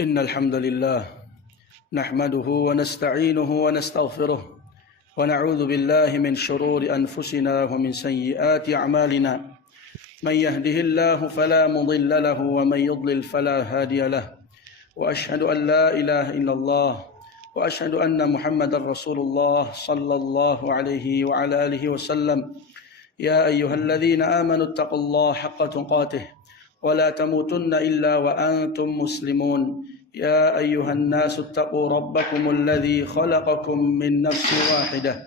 إن الحمد لله نحمده ونستعينه ونستغفره ونعوذ بالله من شرور أنفسنا ومن سيئات أعمالنا من يهده الله فلا مضل له ومن يضلل فلا هادي له وأشهد أن لا إله إلا الله وأشهد أن محمدا رسول الله صلى الله عليه وعلى آله وسلم يا أيها الذين آمنوا اتقوا الله حق تقاته ولا تموتن إلا وأنتم مسلمون يا أيها الناس اتقوا ربكم الذي خلقكم من نفس واحدة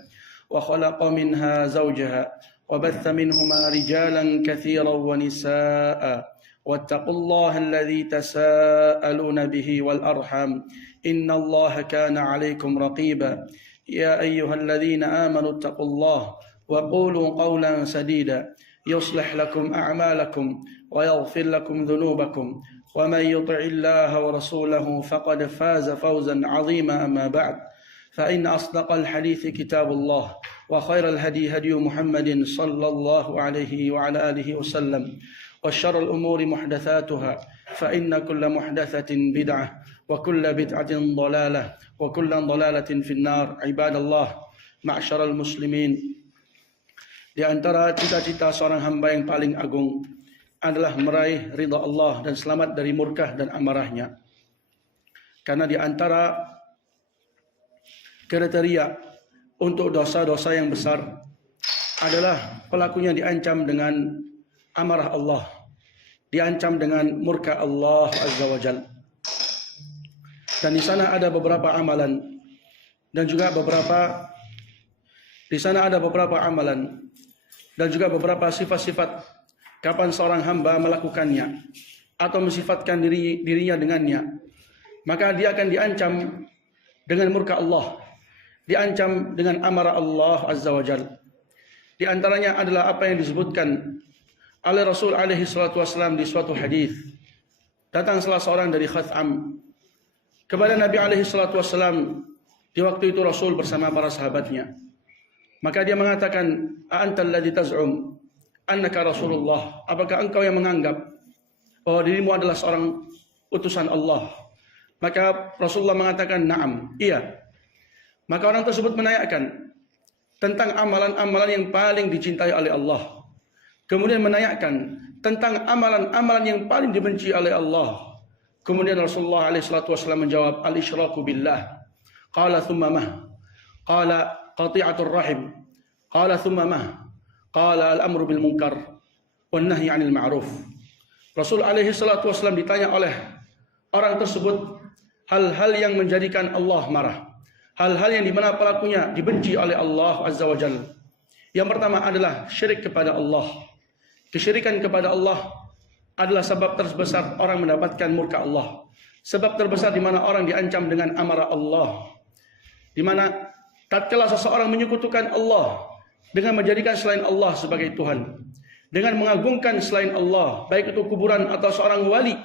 وخلق منها زوجها وبث منهما رجالا كثيرا ونساء واتقوا الله الذي تساءلون به والأرحام إن الله كان عليكم رقيبا يا أيها الذين آمنوا اتقوا الله وقولوا قولا سديدا يصلح لكم أعمالكم ويغفر لكم ذنوبكم ومن يطع الله ورسوله فقد فاز فوزا عظيما أما بعد فإن أصدق الحديث كتاب الله وخير الهدي هدي محمد صلى الله عليه وعلى آله وسلم وشر الأمور محدثاتها فإن كل محدثة بدعة وكل بدعة ضلالة وكل ضلالة في النار عباد الله معشر المسلمين. Di antara cita-cita seorang hamba yang paling agung adalah meraih ridha Allah dan selamat dari murkah dan amarahnya. Karena di antara kriteria untuk dosa-dosa yang besar adalah pelakunya diancam dengan amarah Allah, diancam dengan murka Allah Azza wa Jalla. Dan di sana ada beberapa amalan dan juga beberapa amalan dan juga beberapa sifat-sifat kapan seorang hamba melakukannya atau mensifatkan dirinya dengannya, maka dia akan diancam dengan murka Allah, diancam dengan amarah Allah Azza wa Jalla. Di antaranya adalah apa yang disebutkan oleh Rasul alaihi salatu wasallam di suatu hadis. Datang salah seorang dari Khath'am kepada Nabi alaihi salatu wasallam. Di waktu itu Rasul bersama para sahabatnya. Maka dia mengatakan, "A'antal ladzi taz'um annaka Rasulullah?" Apakah engkau yang menganggap bahwa dirimu adalah seorang utusan Allah? Maka Rasulullah mengatakan, "Na'am, iya." Maka orang tersebut menanyakan tentang amalan-amalan yang paling dicintai oleh Allah. Kemudian menanyakan tentang amalan-amalan yang paling dibenci oleh Allah. Kemudian Rasulullah SAW menjawab, "Al-isyraku billah." Qala thumma mah? Qala qati'atur rahim. Qala thumma mah? Qala al-amru bil munkar wan nahyi 'anil ma'ruf. Rasul alaihi salatu wasallam ditanya oleh orang tersebut hal-hal yang menjadikan Allah marah, hal-hal yang dimana pelakunya dibenci oleh Allah Azza wa Jalla. Yang pertama adalah syirik kepada Allah. Kesyirikan kepada Allah adalah sebab terbesar orang mendapatkan murka Allah. Sebab terbesar di mana orang diancam dengan amarah Allah. Di mana tatkala seseorang menyekutukan Allah dengan menjadikan selain Allah sebagai Tuhan, dengan mengagungkan selain Allah, baik itu kuburan atau seorang wali,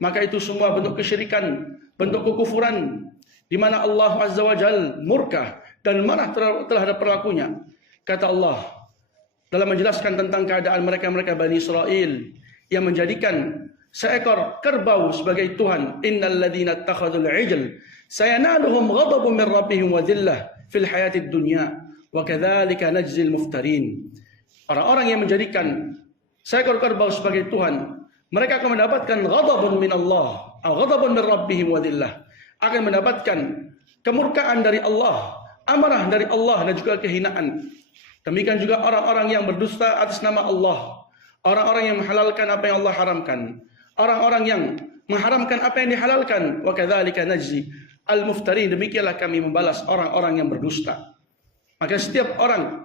maka itu semua bentuk kesyirikan, bentuk kekufuran, di mana Allah Azza wa Jalla murka dan marah terhadap pelakunya. Kata Allah dalam menjelaskan tentang keadaan mereka Bani Israel yang menjadikan seekor kerbau sebagai Tuhan, "Innal ladzina ittakhadzul 'ijl sayanaluhum ghadabun min rabbihim wa dhillah fil hayatid dunya wa kadzalika najzil muftarin." Orang-orang yang menjadikan seekor kerbau sebagai Tuhan, mereka akan mendapatkan ghadabun min Allah, atau ghadabun min rabbihim wa dhillah, akan mendapatkan kemurkaan dari Allah, amarah dari Allah dan juga kehinaan. Demikian juga orang-orang yang berdusta atas nama Allah, orang-orang yang menghalalkan apa yang Allah haramkan, orang-orang yang mengharamkan apa yang dihalalkan. Wa kadzalika najzi al-muftarin, demikianlah kami membalas orang-orang yang berdusta. Maka setiap orang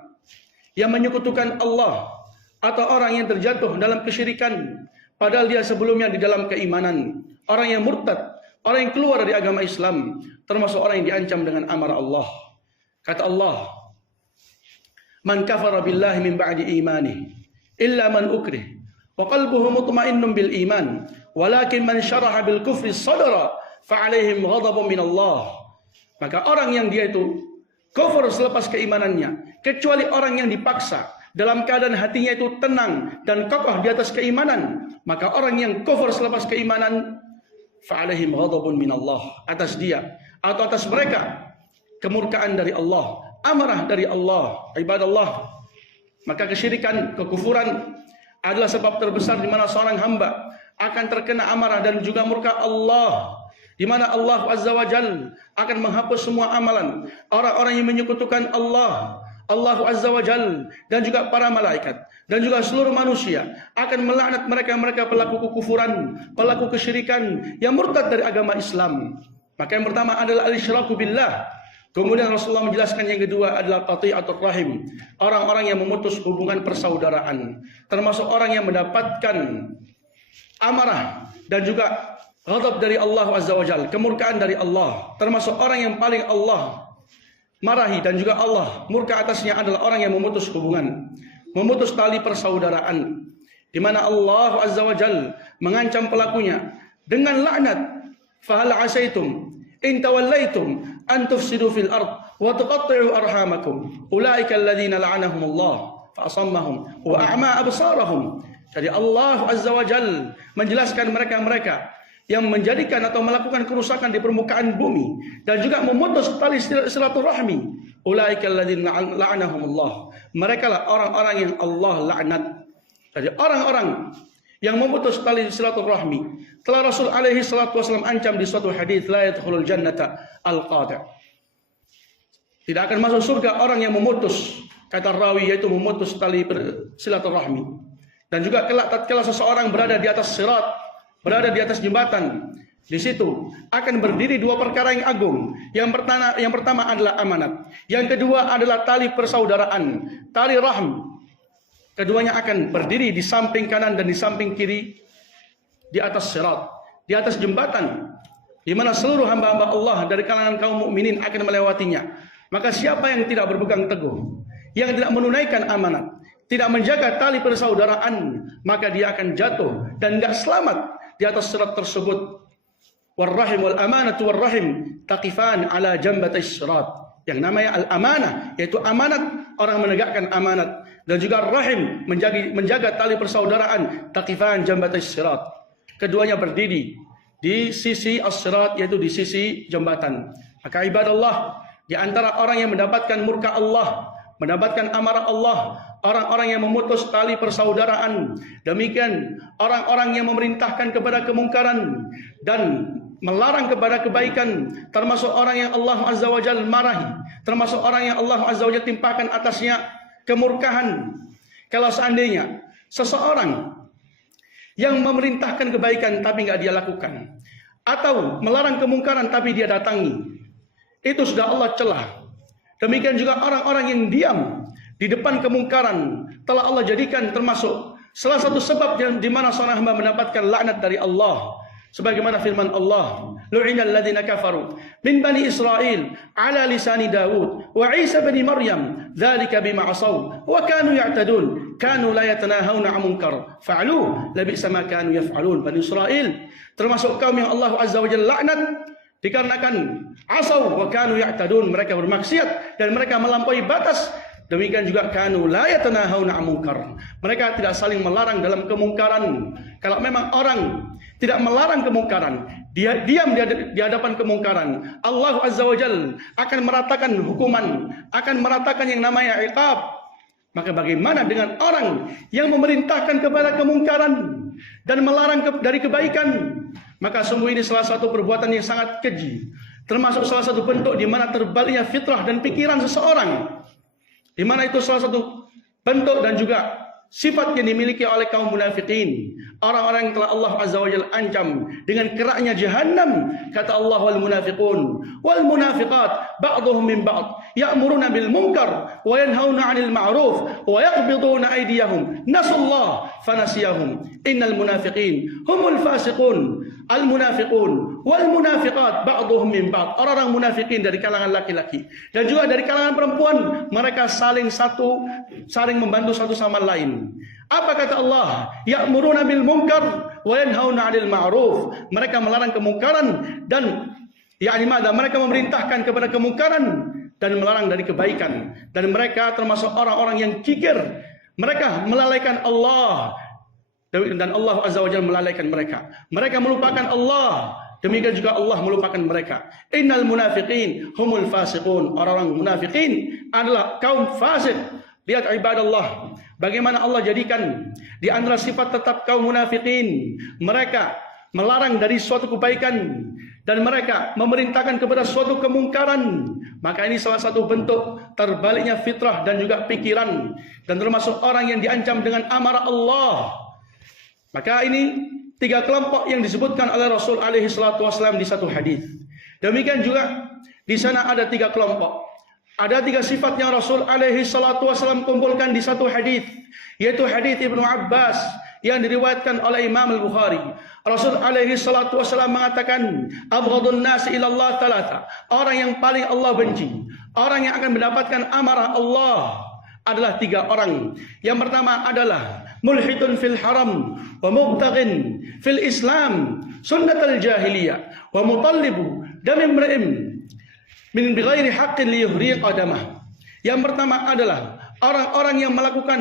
yang menyekutukan Allah atau orang yang terjatuh dalam kesyirikan padahal dia sebelumnya di dalam keimanan, orang yang murtad, orang yang keluar dari agama Islam, termasuk orang yang diancam dengan amarah Allah. Kata Allah, "Man kafara billahi min ba'di imanihi illa man ukrih wa qalbuhu mutmainnun bil iman walakin man syaraha bil kufri sadra fa'alaihim ghadabun min Allah." Maka orang yang dia itu kufur selepas keimanannya, kecuali orang yang dipaksa dalam keadaan hatinya itu tenang dan kokoh di atas keimanan, maka orang yang kufur selepas keimanan, fa'alaihim ghadabun minallah, atas dia atau atas mereka kemurkaan dari Allah, amarah dari Allah. Ibadallah, maka kesyirikan, kekufuran adalah sebab terbesar di mana seorang hamba akan terkena amarah dan juga murka Allah, di mana Allah Azza wa Jalla akan menghapus semua amalan orang-orang yang menyekutukan Allah Azza wa Jalla, dan juga para malaikat dan juga seluruh manusia akan melaknat mereka pelaku kekufuran, pelaku kesyirikan yang murtad dari agama Islam. Maka yang pertama adalah al-isyraku billah. Kemudian Rasulullah menjelaskan yang kedua adalah qati'atur rahim, orang-orang yang memutus hubungan persaudaraan, termasuk orang yang mendapatkan amarah dan juga ghadab dari Allah Azza wa Jalla, kemurkaan dari Allah. Termasuk orang yang paling Allah marahi dan juga Allah murka atasnya adalah orang yang memutus hubungan, memutus tali persaudaraan, di mana Allah Azza wa Jalla mengancam pelakunya dengan laknat. Fahal asaitum in tawallaitum an tufsidu fil ard wa tuqatti'u arhamakum ulaika alladhina la'anahumullah fa asammahum wa a'ma absarahum. Jadi Allah Azza wa Jalla menjelaskan mereka-mereka yang menjadikan atau melakukan kerusakan di permukaan bumi dan juga memutus tali silaturahmi. Ulaika alladzina la'anahumullah. Mereka lah orang-orang yang Allah laknat. Jadi orang-orang yang memutus tali silaturahmi telah Rasul alaihi salatu wasallam ancam di suatu hadis, la yadkhulul jannata al-qati'. Tidak akan masuk surga orang yang memutus, kata rawi, yaitu memutus tali silaturahmi. Dan juga kelak tatkala seseorang berada di atas sirat, berada di atas jembatan, di situ akan berdiri dua perkara yang agung. Yang pertama adalah amanat. Yang kedua adalah tali persaudaraan, tali rahim. Keduanya akan berdiri di samping kanan dan di samping kiri di atas sirat, di atas jembatan, di mana seluruh hamba-hamba Allah dari kalangan kaum mukminin akan melewatinya. Maka siapa yang tidak berpegang teguh, yang tidak menunaikan amanat, tidak menjaga tali persaudaraan, maka dia akan jatuh dan tidak selamat di atas sirat tersebut. Warrahim wal amanatu warrahim taqifan ala jambatai sirat. Yang namanya al-amanah, yaitu amanat, orang menegakkan amanat, dan juga rahim, menjaga tali persaudaraan, taqifan jambatai sirat. Keduanya berdiri di sisi as-sirat, yaitu di sisi jembatan. Maka ibadallah, di antara orang yang mendapatkan murka Allah, mendapatkan amarah Allah, orang-orang yang memutus tali persaudaraan. Demikian orang-orang yang memerintahkan kepada kemungkaran dan melarang kepada kebaikan, termasuk orang yang Allah Azza wa Jalla marahi, termasuk orang yang Allah Azza wa Jalla timpakan atasnya kemurkaan. Kalau seandainya seseorang yang memerintahkan kebaikan tapi nggak dia lakukan, atau melarang kemungkaran tapi dia datangi, itu sudah Allah celah. Demikian juga orang-orang yang diam di depan kemungkaran telah Allah jadikan termasuk salah satu sebab yang di mana seorang hamba mendapatkan laknat dari Allah. Sebagaimana firman Allah, lu'inal ladzina kafaru min bani Israil ala lisani Daud wa Isa bin Maryam dzalika bima asaw wa kanu ya'tadun kanu la yatanahawna 'an munkar fa'alu labisa ma kanu yaf'alun. Bani Israil termasuk kaum yang Allah Azza wa Jalla laknat dikarenakan asaw wa kanu ya'tadun, mereka bermaksiat dan mereka melampaui batas. Demikian juga kanu la yatanahawna 'an munkar, mereka tidak saling melarang dalam kemungkaran. Kalau memang orang tidak melarang kemungkaran, dia diam di hadapan kemungkaran, Allah Azza wa Jalla akan meratakan hukuman, akan meratakan yang namanya iqab. Maka bagaimana dengan orang yang memerintahkan kepada kemungkaran dan melarang dari kebaikan? Maka sungguh ini salah satu perbuatan yang sangat keji, termasuk salah satu bentuk di mana terbaliknya fitrah dan pikiran seseorang, di mana itu salah satu bentuk dan juga sifat yang dimiliki oleh kaum munafikin, orang-orang yang telah Allah Azza wa Jalla ancam dengan keraknya jahannam. Kata Allah, wal munafiqun wal munafiqat ba'dhum min ba'd ya'muruna bil munkar wa yanhauna 'anil ma'ruf wa yaqbiduna aydiyahum nasallahu fanasiyahum innal munafiqin humul fasiqun. Al munafiqun wal munafiqat ba'dhum min ba'd, orang-orang munafikin dari kalangan laki-laki dan juga dari kalangan perempuan, mereka saling membantu satu sama lain. Apa kata Allah? Ya'muruna bil munkar wa yanhauna 'anil ma'ruf. Mereka melarang kemungkaran dan mereka memerintahkan kepada kemungkaran dan melarang dari kebaikan. Dan mereka termasuk orang-orang yang kikir. Mereka melalaikan Allah dan Allah Azza wa Jalla melalaikan mereka. Mereka melupakan Allah demikian juga Allah melupakan mereka. Innal munafiqin humul fasiqun. Orang-orang munafikin adalah kaum fasik. Lihat ibadallah, bagaimana Allah jadikan di antara sifat tetap kaum munafikin, mereka melarang dari suatu kebaikan dan mereka memerintahkan kepada suatu kemungkaran. Maka ini salah satu bentuk terbaliknya fitrah dan juga pikiran, dan termasuk orang yang diancam dengan amarah Allah. Maka ini 3 kelompok yang disebutkan oleh Rasul alaihi salatu wasallam di satu hadis. Demikian juga di sana ada 3 kelompok. Ada 3 sifat yang Rasul alaihi salatu wasallam kumpulkan di satu hadis, yaitu hadis Ibnu Abbas yang diriwayatkan oleh Imam Al-Bukhari. Rasul alaihi salatu wasallam mengatakan, abghadun nasi ila Allah thalatha. Orang yang paling Allah benci, orang yang akan mendapatkan amarah Allah adalah 3 orang. Yang pertama adalah mulhidun fil haram wa mubtaghin fil Islam sunnatul jahiliyah wa mutallibu damim imri'in min bighairi haqqin liyuhri qadamah. Yang pertama adalah orang-orang yang melakukan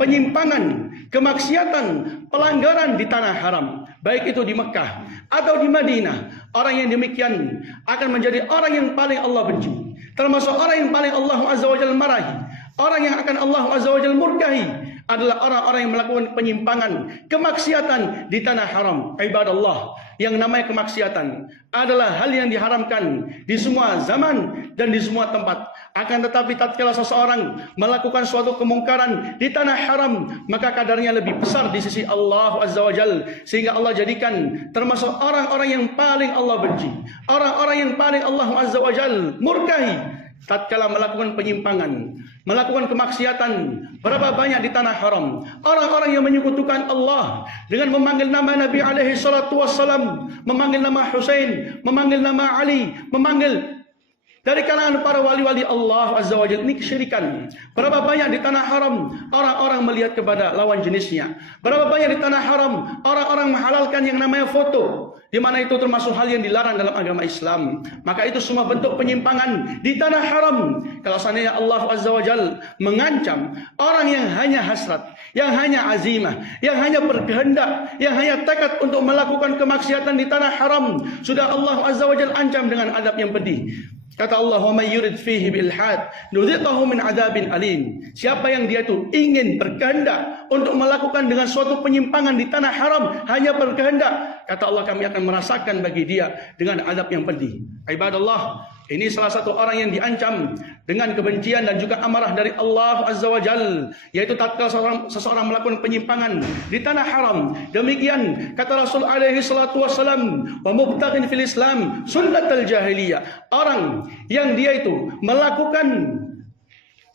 penyimpangan, kemaksiatan, pelanggaran di tanah haram, baik itu di Mekah atau di Madinah. Orang yang demikian akan menjadi orang yang paling Allah benci, termasuk orang yang paling Allah Azza wa Jalla marahi. Orang yang akan Allah Azza wa Jalla murkahi adalah orang-orang yang melakukan penyimpangan, kemaksiatan di tanah haram. Ibadallah, yang namanya kemaksiatan adalah hal yang diharamkan di semua zaman dan di semua tempat. Akan tetapi tatkala seseorang melakukan suatu kemungkaran di tanah haram, maka kadarnya lebih besar di sisi Allah Azza wa Jalla, sehingga Allah jadikan termasuk orang-orang yang paling Allah benci, orang-orang yang paling Allah Azza wa Jalla murkahi tatkala melakukan penyimpangan, melakukan kemaksiatan. Berapa banyak di tanah haram orang-orang yang menyekutukan Allah dengan memanggil nama Nabi alaihi salatu wassalam, memanggil nama Husain, memanggil nama Ali, memanggil dari kalangan para wali-wali Allah Azza wa Jalla. Ini kesyirikan. Berapa banyak di tanah haram orang-orang melihat kepada lawan jenisnya. Berapa banyak di tanah haram orang-orang menghalalkan yang namanya foto, di mana itu termasuk hal yang dilarang dalam agama Islam. Maka itu semua bentuk penyimpangan di tanah haram. Kalau seandainya Allah Azza wa Jalla mengancam orang yang hanya hasrat, yang hanya azimah, yang hanya berkehendak, yang hanya tekad untuk melakukan kemaksiatan di tanah haram, sudah Allah Azza wa Jalla ancam dengan adab yang pedih. Kata Allah, "Wa may yurid fihi bil had nudziqahu min adzabin alim." Siapa yang dia itu ingin berkehendak untuk melakukan dengan suatu penyimpangan di tanah haram, hanya berkehendak, kata Allah, kami akan merasakan bagi dia dengan azab yang pedih. Ibadallah, ini salah satu orang yang diancam dengan kebencian dan juga amarah dari Allah Azza wa Jalla, yaitu tatkala seseorang melakukan penyimpangan di tanah haram. Demikian kata Rasul alaihi salatu wassalam, wa mubtaghin fil Islam sunnatul jahiliyah. Orang yang dia itu melakukan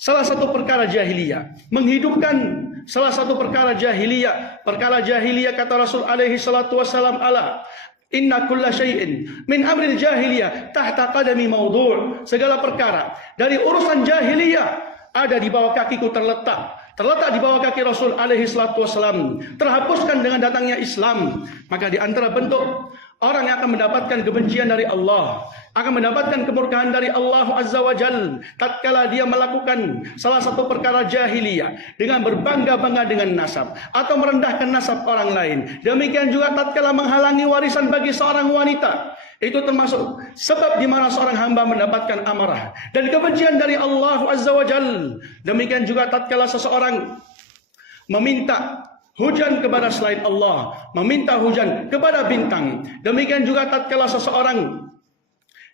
salah satu perkara jahiliyah, menghidupkan salah satu perkara jahiliyah. Perkara jahiliyah kata Rasul alaihi salatu wassalam, ala inna kulla syai'in min amril jahiliyah tahta qadami mawdu'. Segala perkara dari urusan jahiliyah ada di bawah kakiku, terletak di bawah kaki Rasul alaihi salatu wassalam, terhapuskan dengan datangnya Islam. Maka di antara bentuk orang yang akan mendapatkan kebencian dari Allah, akan mendapatkan kemurkaan dari Allah Azza wa Jalla, tatkala dia melakukan salah satu perkara jahiliyah dengan berbangga-bangga dengan nasab atau merendahkan nasab orang lain. Demikian juga tatkala menghalangi warisan bagi seorang wanita. Itu termasuk sebab di mana seorang hamba mendapatkan amarah dan kebencian dari Allah Azza wa Jalla. Demikian juga tatkala seseorang meminta hujan kepada selain Allah, meminta hujan kepada bintang. Demikian juga tatkala seseorang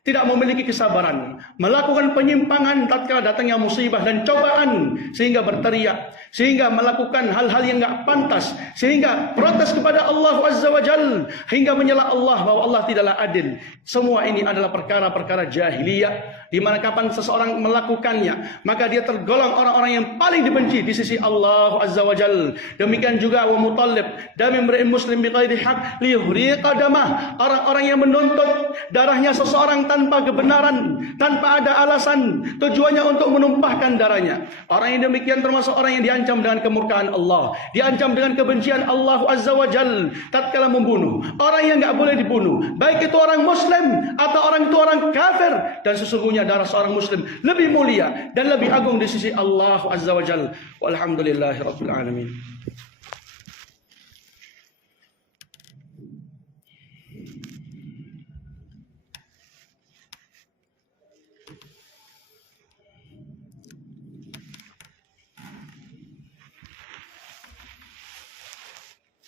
tidak memiliki kesabaran, melakukan penyimpangan tatkala datangnya musibah dan cobaan, sehingga berteriak, sehingga melakukan hal-hal yang enggak pantas, sehingga protes kepada Allah Azza wa Jalla, hingga menyela Allah bahwa Allah tidaklah adil. Semua ini adalah perkara-perkara jahiliyah, di mana kapan seseorang melakukannya, maka dia tergolong orang-orang yang paling dibenci di sisi Allah Azza wa Jalla. Demikian juga wa mutallib dami imri'in muslim bighairi haqq liyuhriqa damah. Orang-orang yang menuntut darahnya seseorang tanpa kebenaran, tanpa ada alasan, tujuannya untuk menumpahkan darahnya. Orang yang demikian termasuk orang yang diancam dengan kemurkaan Allah, diancam dengan kebencian Allah Azza wa Jalla tatkala membunuh. Orang yang enggak boleh dibunuh, baik itu orang muslim atau orang itu orang kafir, dan sesungguhnya darah seorang muslim lebih mulia dan lebih agung di sisi Allah Azza wa Jalla. Walhamdulillahirabbil alamin.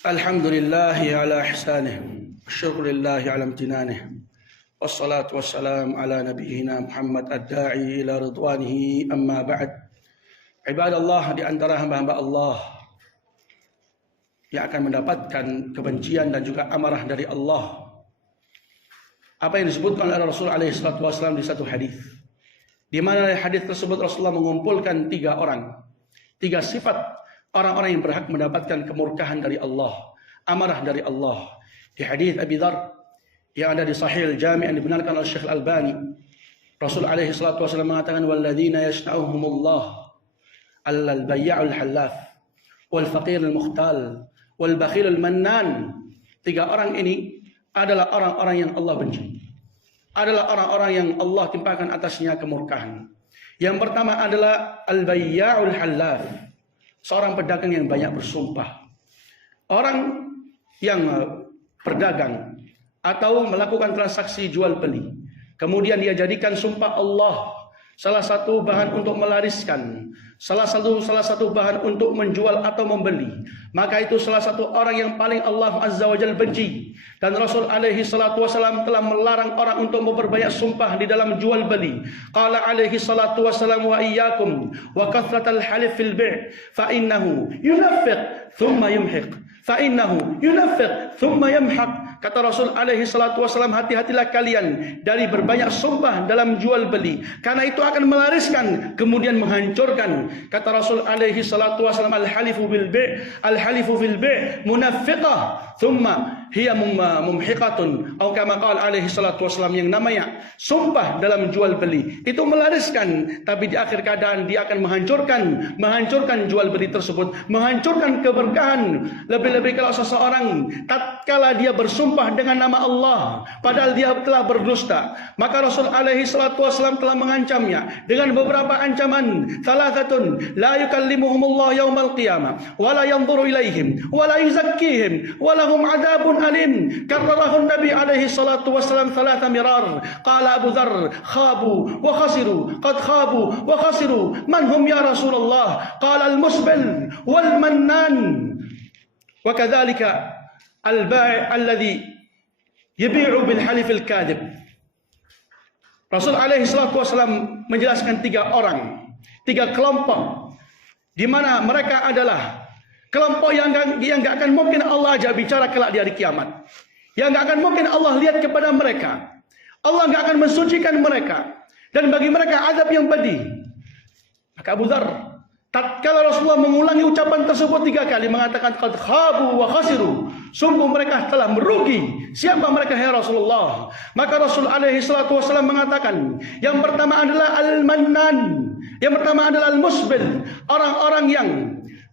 Alhamdulillahi ala ihsanih, syukulillahi ala amtinanih, wassalatu wassalam ala nabiyyina Muhammad ad-da'i ila ridwanihi, amma ba'd. Ibadallah, di antara hamba-hamba Allah yang akan mendapatkan kebencian dan juga amarah dari Allah, apa yang disebutkan oleh Rasul alaihi salatu wassalam di satu hadis, di mana hadis tersebut Rasulullah mengumpulkan 3 orang, 3 sifat orang-orang yang berhak mendapatkan kemurkaan dari Allah, amarah dari Allah. Di hadis Abi Dzar yang ada di Sahih Al-Jami' yang dibenarkan oleh Syekh Al-Albani, Rasul alaihi salatu wasallam mengatakan, walladzina yashna'uhumullah al-bayya'ul halaf wal faqir al-mukhtal wal bakhil al-mannan. 3 orang ini adalah orang-orang yang Allah benci, adalah orang-orang yang Allah timpakan atasnya kemurkaan. Yang pertama adalah al-bayya'ul halaf, seorang pedagang yang banyak bersumpah. Orang yang berdagang atau melakukan transaksi jual beli, kemudian dia jadikan sumpah Allah salah satu bahan untuk melariskan, salah satu bahan untuk menjual atau membeli, maka itu salah satu orang yang paling Allah Azza wa Jalla benci. Dan Rasul alaihi salatu wasallam telah melarang orang untuk memperbanyak sumpah di dalam jual beli. Qala alaihi salatu wasallam, wa iyyakum wa kathratal halif fil bi' fa innahu yunaffiq thumma yumhiq, fa innahu yunaffiq thumma yamhaq. Kata Rasul alaihi salatu wasallam, hati-hatilah kalian dari berbanyak sumpah dalam jual beli, karena itu akan melariskan kemudian menghancurkan. Kata Rasul alaihi salatu wasallam, al-halifu bil bi', al-halifu fil bi' munafiqah thumma hiya mumhiqatun, atau kama qala alaihi salatu wasallam, yang namanya sumpah dalam jual beli itu melariskan, tapi di akhir keadaan dia akan menghancurkan jual beli tersebut, menghancurkan keberkahan. Lebih-lebih kalau seseorang tatkala dia bersumpah dengan nama Allah padahal dia telah berdusta, maka Rasul alaihi salatu wasallam telah mengancamnya dengan beberapa ancaman. Thalathatun la yukallimuhumullah yaumal qiyamah wa la yanzuru ilaihim wa la yuzakkihim wa lahum adabun alim. Karrarahu Nabi alaihi salatu wasallam thalatha mirar. Qala Abu Dzar, khabu wa khasiru, qad khabu wa khasiru, man hum ya Rasulullah? Qala al-musbil wal mannan wa kadzalika al-bai' alladhi yabi'u bil halif al-kadhib. Rasul alaihi salatu wasallam menjelaskan 3 orang, 3 kelompok, di mana mereka adalah kelompok yang enggak akan mungkin Allah ajak bicara kelak di hari kiamat, yang enggak akan mungkin Allah lihat kepada mereka, Allah enggak akan mensucikan mereka, dan bagi mereka azab yang pedih. Maka Abu Dzar, tatkala Rasulullah mengulangi ucapan tersebut 3 kali, mengatakan qad khabu wa khasiru, sungguh mereka telah merugi. Siapa mereka ya Rasulullah? Maka Rasul alaihi salatu wasallam mengatakan, yang pertama adalah al-mannan, yang pertama adalah al-musbil, orang-orang yang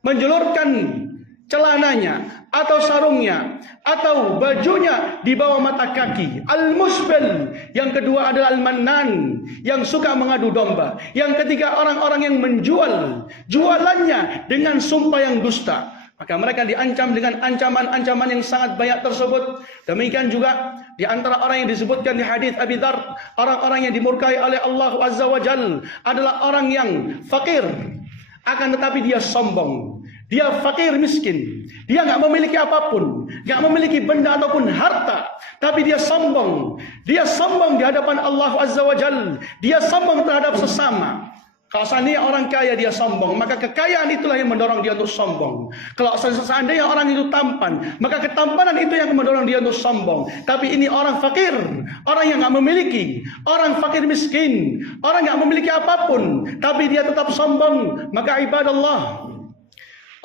menjulurkan celananya atau sarungnya atau bajunya di bawah mata kaki. Al-musbil. Yang kedua adalah al-mannan, yang suka mengadu domba. Yang ketiga orang-orang yang menjual jualannya dengan sumpah yang dusta. Maka mereka diancam dengan ancaman-ancaman yang sangat banyak tersebut. Demikian juga di antara orang yang disebutkan di hadis Abi Dzar, orang-orang yang dimurkai oleh Allah Azza wa Jalla adalah orang yang fakir, akan tetapi dia sombong. Dia fakir miskin, dia enggak memiliki apapun, enggak memiliki benda ataupun harta, tapi dia sombong. Dia sombong di hadapan Allah Azza wa Jalla. Dia sombong terhadap sesama. Kalau seandainya orang kaya dia sombong, maka kekayaan itulah yang mendorong dia untuk sombong. Kalau seandainya orang itu tampan, maka ketampanan itu yang mendorong dia untuk sombong. Tapi ini orang fakir, orang yang enggak memiliki, orang fakir miskin, orang enggak memiliki apapun, tapi dia tetap sombong. Maka ibadallah,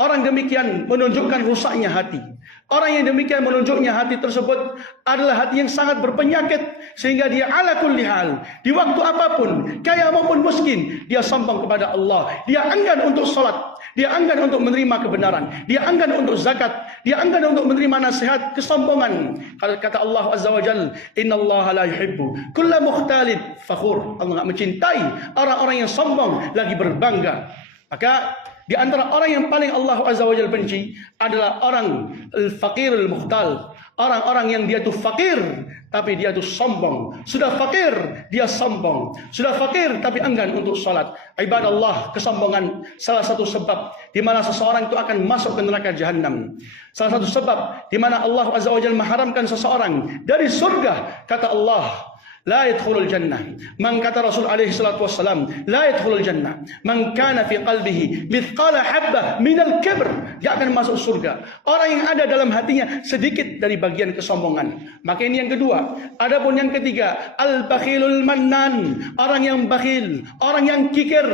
orang demikian menunjukkan rusaknya hati. Orang yang demikian menunjuknya hati tersebut adalah hati yang sangat berpenyakit, sehingga dia ala kulli hal, di waktu apapun, kaya maupun miskin, dia sombong kepada Allah. Dia enggan untuk salat, dia enggan untuk menerima kebenaran, dia enggan untuk zakat, dia enggan untuk menerima nasihat. Kesombongan. Kata Allah Azza wa Jalla, innallaha la yuhibbu kulla mukhtalin fakhur. Allah enggak mencintai orang-orang yang sombong lagi berbangga. Maka di antara orang yang paling Allah Azza wa Jalla benci adalah orang al-faqir al-mukhtal, orang-orang yang dia itu fakir tapi dia itu sombong. Sudah fakir, dia sombong. Sudah fakir, tapi enggan untuk salat. Ibadallah, kesombongan salah satu sebab di mana seseorang itu akan masuk ke neraka jahanam. Salah satu sebab di mana Allah Azza wa Jalla mengharamkan seseorang dari surga. Kata Allah, la yadkhulul jannah. Man kata Rasul alaihi salatu wassalam, la yadkhulul jannah man kana fi qalbihi mithqala habbah minal kibr. Dia akan masuk surga orang yang ada dalam hatinya sedikit dari bagian kesombongan. Maka ini yang kedua. Adapun yang ketiga, al-bakhilul mannan, orang yang bakhil, orang yang kikir.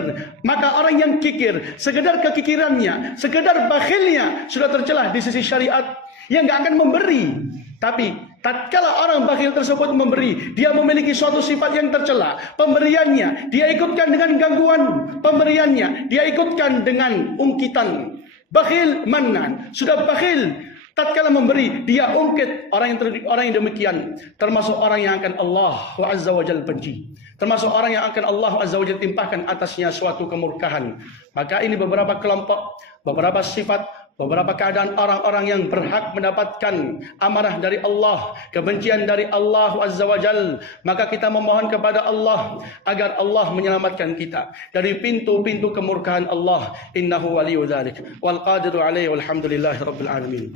Maka orang yang kikir, sekedar kekikirannya, sekedar bakhilnya sudah tercelah di sisi syariat, yang enggak akan memberi. Tapi tatkala orang bakhil tersebut memberi, dia memiliki suatu sifat yang tercela. Pemberiannya dia ikutkan dengan gangguan, pemberiannya dia ikutkan dengan ungkitan. Bakhil mannan, sudah bakhil, tatkala memberi dia ungkit. Orang yang demikian termasuk orang yang akan Allah Azza wa Jalla benci, termasuk orang yang akan Allah Azza wa Jalla timpahkan atasnya suatu kemurkaan. Maka ini beberapa kelompok, beberapa sifat, beberapa keadaan orang-orang yang berhak mendapatkan amarah dari Allah, kebencian dari Allah Azza wa Jal. Maka kita memohon kepada Allah agar Allah menyelamatkan kita dari pintu-pintu kemurkaan Allah. Innahu waliyyu dzalik wal qadiru alaihi walhamdulillahi rabbil alamin.